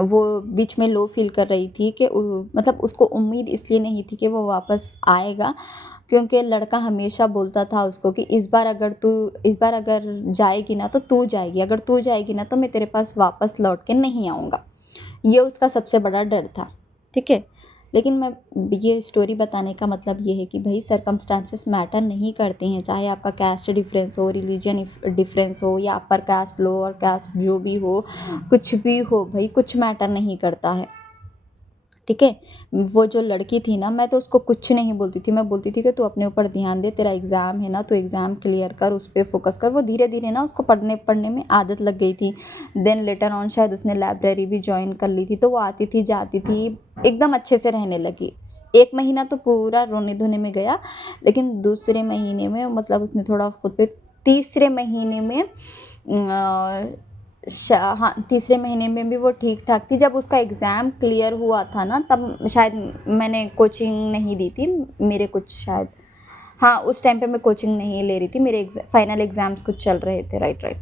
वो बीच में लो फ़ील कर रही थी कि मतलब उसको उम्मीद इसलिए नहीं थी कि वो वापस आएगा, क्योंकि लड़का हमेशा बोलता था उसको कि इस बार अगर जाएगी ना तो तू जाएगी, अगर तू जाएगी ना तो मैं तेरे पास वापस लौट के नहीं आऊँगा। ये उसका सबसे बड़ा डर था, ठीक है? लेकिन मैं ये स्टोरी बताने का मतलब ये है कि भई सर्कमस्टांसेस मैटर नहीं करते हैं, चाहे आपका कास्ट डिफ़रेंस हो, रिलीजन डिफ़रेंस हो या अपर कास्ट, लोअर कास्ट जो भी हो, कुछ भी हो भई कुछ मैटर नहीं करता है। ठीक है? वो जो लड़की थी ना, मैं तो उसको कुछ नहीं बोलती थी, मैं बोलती थी कि तू अपने ऊपर ध्यान दे, तेरा एग्ज़ाम है ना, तू एग्ज़ाम क्लियर कर, उस पे फ़ोकस कर। वो धीरे-धीरे ना उसको पढ़ने में आदत लग गई थी। देन लेटर ऑन शायद उसने लाइब्रेरी भी जॉइन कर ली थी, तो वो आती थी, जाती थी, एकदम अच्छे से रहने लगी। 1 महीना तो पूरा रोने-धोने में गया, लेकिन दूसरे महीने में मतलब उसने थोड़ा खुद पे, तीसरे महीने में हाँ, तीसरे महीने में भी वो ठीक-ठाक थी। जब उसका एग्ज़ाम क्लियर हुआ था ना, तब शायद मैंने कोचिंग नहीं दी थी। मेरे कुछ शायद, हाँ, उस टाइम पे मैं कोचिंग नहीं ले रही थी। मेरे फाइनल एग्ज़ाम्स कुछ चल रहे थे, राइट।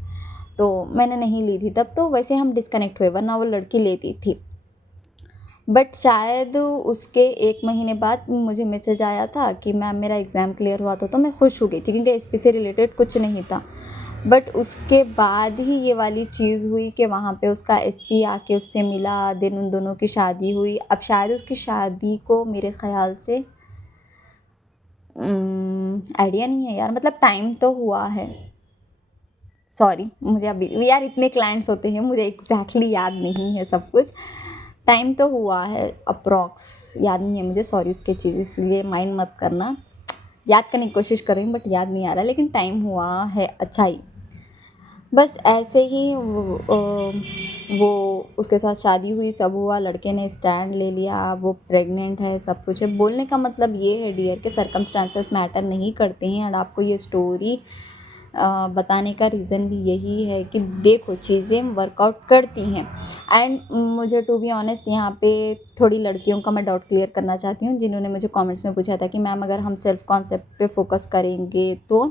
तो मैंने नहीं ली थी तब, तो वैसे हम डिस्कनेक्ट हुए, वरना वो लड़की लेती थी। बट शायद उसके 1 महीने बाद मुझे मैसेज आया था कि मैम मेरा एग्ज़ाम क्लियर हुआ था, तो मैं खुश हो गई थी क्योंकि एसपी से रिलेटेड कुछ नहीं था। बट उसके बाद ही ये वाली चीज़ हुई कि वहाँ पे उसका एसपी आके उससे मिला, देन उन दोनों की शादी हुई। अब शायद उसकी शादी को मेरे ख़्याल से आइडिया नहीं है यार, मतलब टाइम तो हुआ है। सॉरी, मुझे अभी यार इतने क्लाइंट्स होते हैं, मुझे एग्ज़ैक्टली याद नहीं है सब कुछ। टाइम तो हुआ है अप्रॉक्स, याद नहीं है मुझे, सॉरी उसके चीज़, इसलिए माइंड मत करना। याद करने की कोशिश कर रही हूँ बट याद नहीं आ रहा, लेकिन टाइम हुआ है अच्छा ही। बस ऐसे ही वो उसके साथ शादी हुई, सब हुआ, लड़के ने स्टैंड ले लिया, वो प्रेग्नेंट है, सब कुछ है। बोलने का मतलब ये है डियर कि सर्कमस्टांसेस मैटर नहीं करते हैं, और आपको ये स्टोरी बताने का रीज़न भी यही है कि देखो चीज़ें वर्कआउट करती हैं। एंड मुझे टू बी ऑनेस्ट यहाँ पे थोड़ी लड़कियों का मैं डाउट क्लियर करना चाहती हूँ, जिन्होंने मुझे कमेंट्स में पूछा था कि मैम अगर हम सेल्फ कॉन्सेप्ट पे फोकस करेंगे तो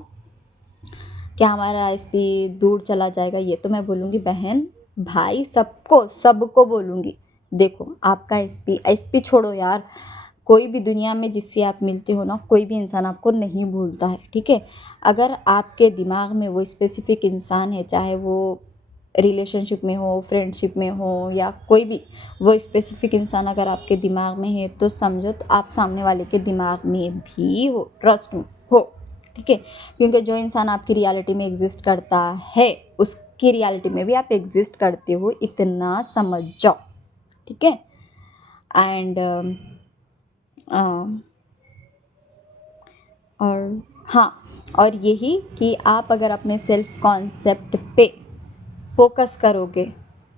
क्या हमारा एसपी दूर चला जाएगा? ये तो मैं बोलूँगी बहन, भाई, सबको बोलूँगी। देखो आपका एसपी छोड़ो यार, कोई भी दुनिया में जिससे आप मिलते हो ना, कोई भी इंसान आपको नहीं भूलता है, ठीक है? अगर आपके दिमाग में वो स्पेसिफ़िक इंसान है, चाहे वो रिलेशनशिप में हो, फ्रेंडशिप में हो या कोई भी, वो स्पेसिफ़िक इंसान अगर आपके दिमाग में है, तो समझो तो आप सामने वाले के दिमाग में भी हो, ट्रस्ट मी, हो, ठीक है? क्योंकि जो इंसान आपकी रियलिटी में एग्ज़िस्ट करता है, उसकी रियलिटी में भी आप एग्ज़िस्ट करते हो, इतना समझ जाओ, ठीक है? एंड अ, और हाँ, और यही कि आप अगर अपने सेल्फ कॉन्सेप्ट पे फोकस करोगे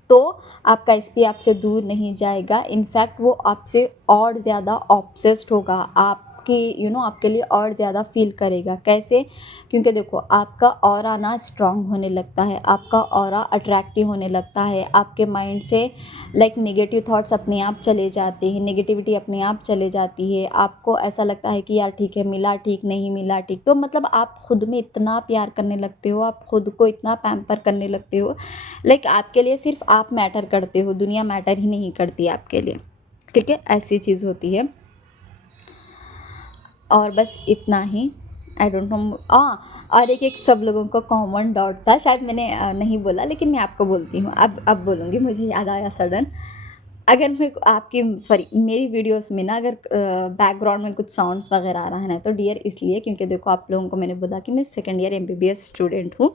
तो आपका एसपी आपसे दूर नहीं जाएगा। इनफैक्ट वो आपसे और ज़्यादा ऑब्सेस्ड होगा, आपकी आपके लिए और ज़्यादा फील करेगा। कैसे? क्योंकि देखो आपका ऑरा ना स्ट्रांग होने लगता है, आपका ऑरा अट्रैक्टिव होने लगता है, आपके माइंड से लाइक नेगेटिव थॉट्स अपने आप चले जाते हैं, नेगेटिविटी अपने आप चले जाती है। आपको ऐसा लगता है कि यार ठीक है, मिला ठीक, नहीं मिला ठीक। तो मतलब आप खुद में इतना प्यार करने लगते हो, आप खुद को इतना पैम्पर करने लगते हो, लाइक आपके लिए सिर्फ आप मैटर करते हो, दुनिया मैटर ही नहीं करती आपके लिए। ठीक है, ऐसी चीज़ होती है। और बस इतना ही। I don't know. और एक सब लोगों को कॉमन डॉट था, शायद मैंने नहीं बोला, लेकिन मैं आपको बोलती हूँ, अब बोलूँगी, मुझे याद आया सडन। अगर मैं आपकी सॉरी मेरी वीडियोस में ना अगर बैकग्राउंड में कुछ साउंड्स वगैरह आ रहा है ना, तो डियर इसलिए क्योंकि देखो आप लोगों को मैंने बोला कि मैं सेकंड ईयर एमबीबीएस स्टूडेंट हूँ।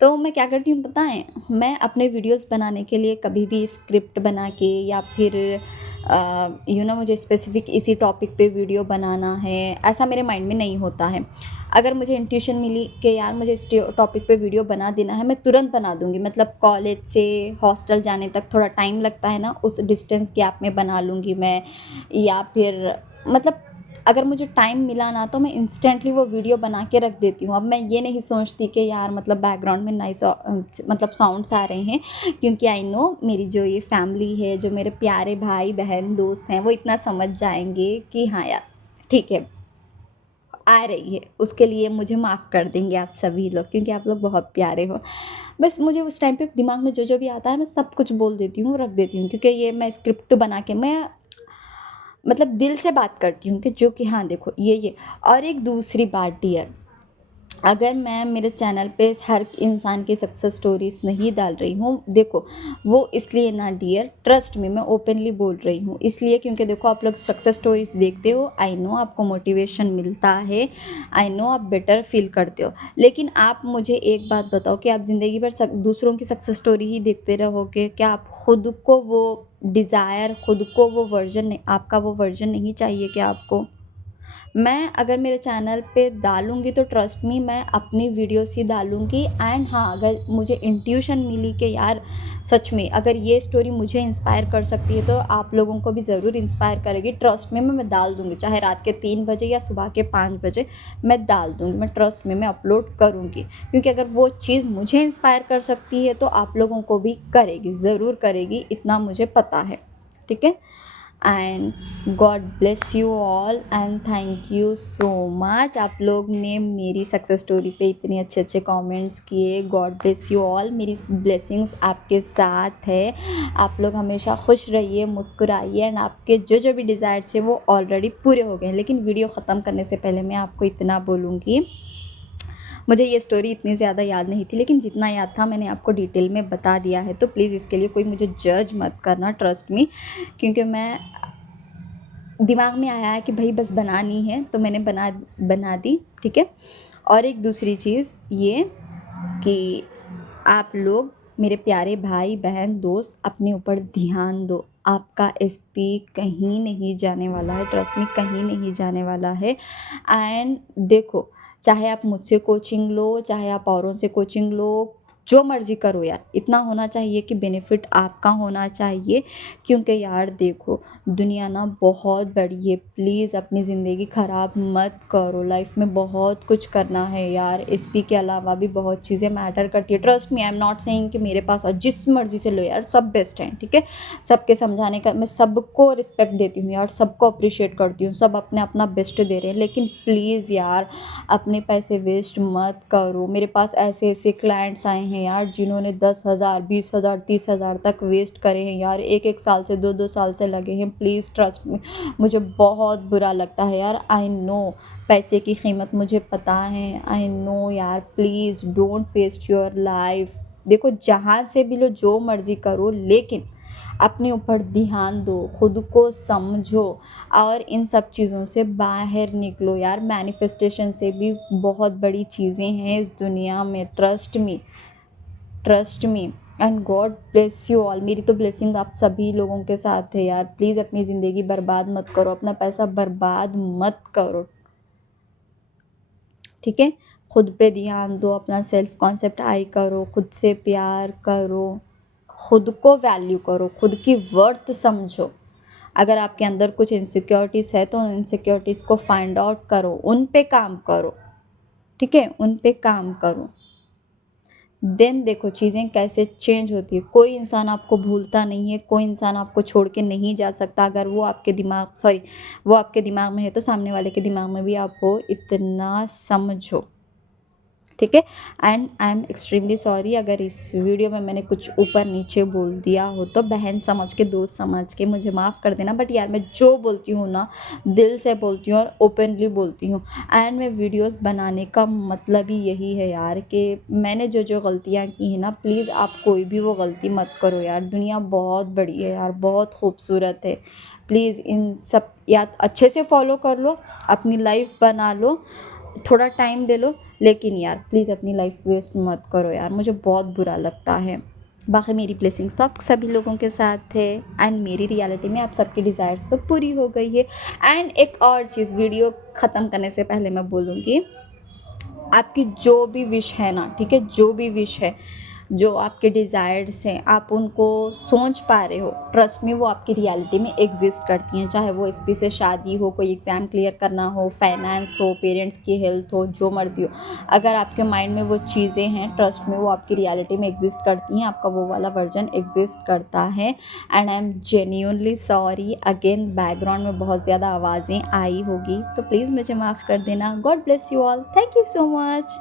तो मैं क्या करती हूँ पता है? मैं अपने वीडियोस बनाने के लिए कभी भी स्क्रिप्ट बना के या फिर मुझे स्पेसिफिक इसी टॉपिक पे वीडियो बनाना है, ऐसा मेरे माइंड में नहीं होता है। अगर मुझे इंट्यूशन मिली कि यार मुझे इस टॉपिक पे वीडियो बना देना है, मैं तुरंत बना दूँगी। मतलब कॉलेज से हॉस्टल जाने तक थोड़ा टाइम लगता है ना, उस डिस्टेंस गैप में बना लूँगी मैं। या फिर मतलब अगर मुझे टाइम मिला ना, तो मैं इंस्टेंटली वो वीडियो बना के रख देती हूँ। अब मैं ये नहीं सोचती कि यार मतलब बैकग्राउंड में नाइस मतलब साउंड्स आ रहे हैं, क्योंकि आई नो मेरी जो ये फैमिली है, जो मेरे प्यारे भाई बहन दोस्त हैं, वो इतना समझ जाएंगे कि हाँ यार ठीक है, आ रही है। उसके लिए मुझे माफ़ कर देंगे आप सभी लोग, क्योंकि आप लोग बहुत प्यारे हो। बस मुझे उस टाइम पे दिमाग में जो भी आता है मैं सब कुछ बोल देती हूँ, रख देती हूँ, क्योंकि ये मैं स्क्रिप्ट बना के मैं मतलब दिल से बात करती हूँ कि जो कि हाँ देखो ये। और एक दूसरी बात डियर, अगर मैं मेरे चैनल पे हर इंसान की सक्सेस स्टोरीज नहीं डाल रही हूँ, देखो वो इसलिए ना डियर, ट्रस्ट में मैं ओपनली बोल रही हूँ इसलिए, क्योंकि देखो आप लोग सक्सेस स्टोरीज देखते हो, आई नो आपको मोटिवेशन मिलता है, आई नो आप बेटर फील करते हो। लेकिन आप मुझे एक बात बताओ कि आप ज़िंदगी भर दूसरों की सक्सेस स्टोरी ही देखते रहोगे? क्या आप खुद को वो डिज़ायर, खुद को वो वर्जन, आपका वो वर्जन नहीं चाहिए क्या आपको? मैं अगर मेरे चैनल पे डालूँगी तो ट्रस्ट मी मैं अपनी वीडियोस ही डालूँगी। एंड हाँ, अगर मुझे इंट्यूशन मिली कि यार सच में अगर ये स्टोरी मुझे इंस्पायर कर सकती है, तो आप लोगों को भी ज़रूर इंस्पायर करेगी, ट्रस्ट में मैं डाल दूँगी, चाहे रात के 3 बजे या सुबह के 5 बजे मैं डाल दूँगी, मैं ट्रस्ट में मैं अपलोड करूँगी। क्योंकि अगर वो चीज़ मुझे इंस्पायर कर सकती है तो आप लोगों को भी करेगी, ज़रूर करेगी, इतना मुझे पता है। ठीक है? And God bless you all and thank you so much. आप लोग ने मेरी सक्सेस स्टोरी पे इतने अच्छे अच्छे कमेंट्स किए। गॉड ब्लेस यू ऑल, मेरी ब्लेसिंग्स आपके साथ है। आप लोग हमेशा खुश रहिए, मुस्कुराइए, एंड आपके जो भी डिज़ायर्स है वो ऑलरेडी पूरे हो गए हैं। लेकिन वीडियो ख़त्म करने से पहले मैं आपको इतना बोलूँगी, मुझे ये स्टोरी इतनी ज़्यादा याद नहीं थी, लेकिन जितना याद था मैंने आपको डिटेल में बता दिया है, तो प्लीज़ इसके लिए कोई मुझे जज मत करना, ट्रस्ट मी। क्योंकि मैं दिमाग में आया है कि भाई बस बनानी है, तो मैंने बना दी। ठीक है? और एक दूसरी चीज़ ये कि आप लोग मेरे प्यारे भाई बहन दोस्त अपने ऊपर ध्यान दो। आपका एसपी कहीं नहीं जाने वाला है, ट्रस्ट मी कहीं नहीं जाने वाला है। एंड देखो, चाहे आप मुझसे कोचिंग लो, चाहे आप औरों से कोचिंग लो, जो मर्ज़ी करो यार, इतना होना चाहिए कि बेनिफिट आपका होना चाहिए। क्योंकि यार देखो, दुनिया ना बहुत बड़ी है, प्लीज़ अपनी ज़िंदगी ख़राब मत करो। लाइफ में बहुत कुछ करना है यार, एसपी के अलावा भी बहुत चीज़ें मैटर करती है। Trust me, I am not saying कि मेरे पास और जिस मर्ज़ी से लो यार, सब बेस्ट हैं। ठीक है? सबके समझाने का मैं सबको रिस्पेक्ट देती हूँ यार, सबको अप्रिशिएट करती हूँ, सब अपने अपना बेस्ट दे रहे हैं, लेकिन प्लीज़ यार अपने पैसे वेस्ट मत करो। मेरे पास ऐसे ऐसे क्लाइंट्स आए हैं यार, जिन्होंने 10,000 20,000 30,000 तक वेस्ट करे हैं यार, एक एक साल से 2-2 साल से लगे हैं। प्लीज़ ट्रस्ट मी, मुझे बहुत बुरा लगता है यार। आई नो पैसे की कीमत मुझे पता है, आई नो यार, please don't waste your life. देखो जहाँ से भी लो, जो मर्ज़ी करो, लेकिन अपने ऊपर ध्यान दो, खुद को समझो, और इन सब चीज़ों से बाहर निकलो यार। मैनिफेस्टेशन से भी बहुत बड़ी चीज़ें हैं इस दुनिया में, trust me, trust me. And God bless you all. मेरी तो ब्लेसिंग आप सभी लोगों के साथ है यार। प्लीज़ अपनी ज़िंदगी बर्बाद मत करो, अपना पैसा बर्बाद मत करो, ठीक है। खुद पे ध्यान दो, अपना सेल्फ कॉन्सेप्ट हाई करो, खुद से प्यार करो, खुद को वैल्यू करो, खुद की वर्थ समझो। अगर आपके अंदर कुछ इनसिक्योरिटीज़ है तो उन इनसिक्योरिटीज़ को फाइंड आउट करो, उन पे काम करो, ठीक है, उन पे काम करो। देन देखो चीज़ें कैसे चेंज होती है। कोई इंसान आपको भूलता नहीं है, कोई इंसान आपको छोड़ के नहीं जा सकता। अगर वो आपके दिमाग में है तो सामने वाले के दिमाग में भी आप हो, इतना समझो, ठीक है। And I am extremely sorry अगर इस वीडियो में मैंने कुछ ऊपर नीचे बोल दिया हो तो बहन समझ के, दोस्त समझ के मुझे माफ़ कर देना। बट यार मैं जो बोलती हूँ ना, दिल से बोलती हूँ और ओपनली बोलती हूँ। एंड मैं वीडियोस बनाने का मतलब ही यही है यार कि मैंने जो जो गलतियाँ की हैं ना, प्लीज़ आप कोई भी वो गलती मत करो यार। दुनिया बहुत बड़ी है यार, बहुत खूबसूरत है। प्लीज़ इन सब या अच्छे से फॉलो कर लो, अपनी लाइफ बना लो, थोड़ा टाइम दे लो, लेकिन यार प्लीज़ अपनी लाइफ वेस्ट मत करो यार, मुझे बहुत बुरा लगता है। बाकी मेरी ब्लेसिंग्स तो आप सभी लोगों के साथ है एंड मेरी रियलिटी में आप सबकी डिज़ायर्स तो पूरी हो गई है। एंड एक और चीज़ वीडियो ख़त्म करने से पहले मैं बोलूँगी, आपकी जो भी विश है ना, ठीक है, जो भी विश है, जो आपके डिज़ायर्स हैं, आप उनको सोच पा रहे हो, ट्रस्ट मी वो आपकी रियलिटी में एग्जिस्ट करती हैं। चाहे वो इस से शादी हो, कोई एग्ज़ाम क्लियर करना हो, फाइनेंस हो, पेरेंट्स की हेल्थ हो, जो मर्ज़ी हो, अगर आपके माइंड में वो चीज़ें हैं, ट्रस्ट मी वो आपकी रियलिटी में एग्जिस्ट करती हैं। आपका वो वाला वर्जन एग्जिस्ट करता है। And I am genuinely sorry again, background में बहुत ज़्यादा आवाज़ें आई होगी तो प्लीज़ मुझे माफ़ कर देना। God bless you all, thank you so much.